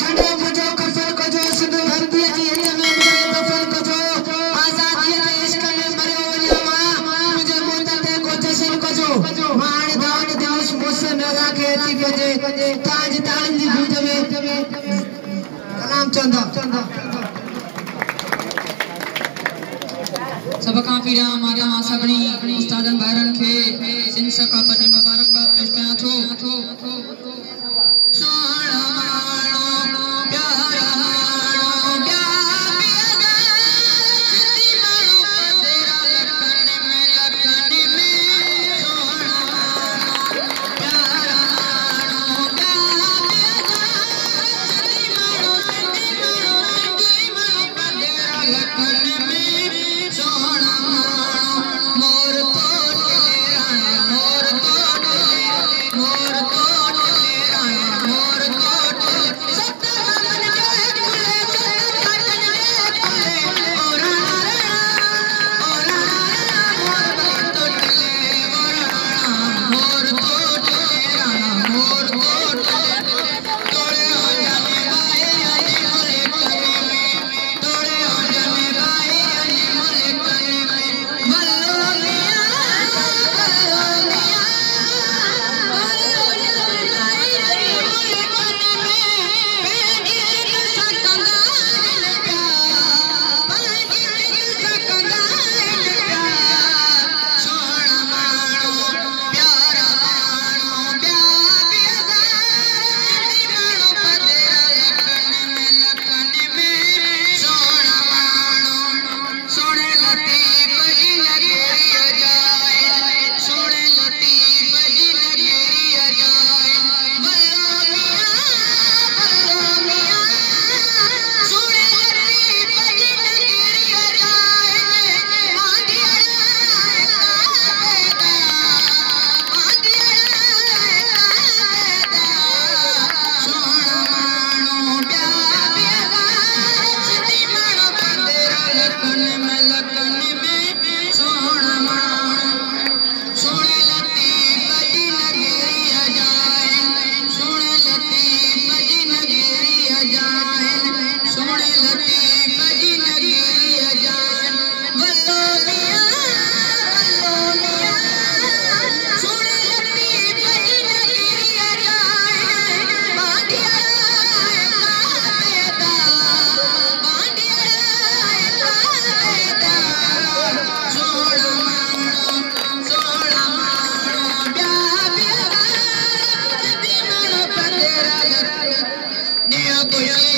झंडो मुझो कफल को जो सिंधु धरती जी हिंद में मुझे कफल को जो आजादी के इश्क में मरे वलिया मुझे मुद्दत को जशन को जो मान दान दिवस मुझसे नजा के थी बजे ताज तालिम जी भूज में कलाम चंदा सबका पीड़ा माता सगणी उस्तादन भाइरन खे सिंध सकाफत जी मुबारकबाद पेश कयां थो सोहणा माण्हू प्यारा माण्हू प्यारा सिंधी माण्हू पदेरा लखन में सोहणा माण्हू प्यारा माण्हू सिंधी माण्हू पदेरा लखन में Yeah.